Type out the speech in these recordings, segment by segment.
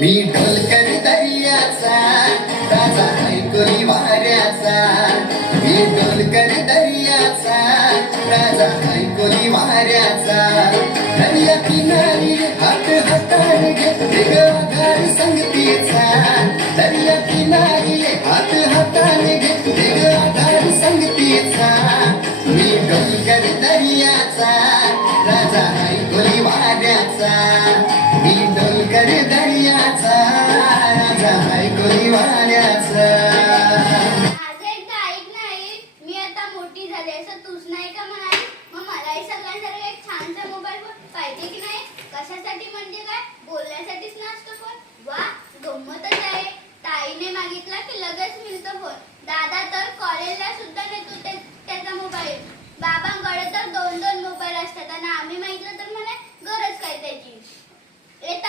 मी ढलकर दर्याचा ताजा ऐकून वाऱ्याचा. मी ढोलकर दर्याचा ताजा ऐकून वाऱ्याचा. दर्या किनारी हात हातार घेगार संगतीचा. दर्या किनारी हात हातार घेगार संगतीचा मी ढोलकर दर्याचा राजा ऐकून वाऱ्याचा. believe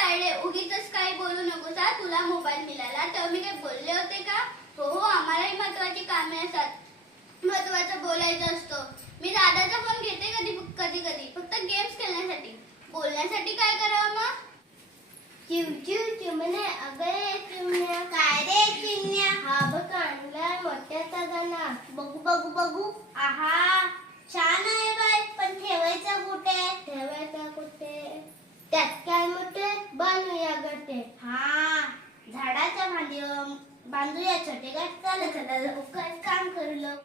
तायडे उगीच काही बोलू नकोस तुला मोबाईल मिळाला तेव्हा मी काही बोलले होते का? हो हो आम्हालाही महत्वाची कामे असतात. महत्वाचं बोलायचं असतं. मी दादाचा फोन घेते कधी कधी कधी. फक्त गेम्स खेळण्यासाठी. बोलण्यासाठी काय करावं मग? चिव चिव चिमणे अगं चिमण्या. काय रे चिमण्या? हा बघ आणलाय मोठ्या दादांना बघू बघू बघू. आहा छान आहे. बांधूया छोटे गाठ चालत लवकर काम करू लवकर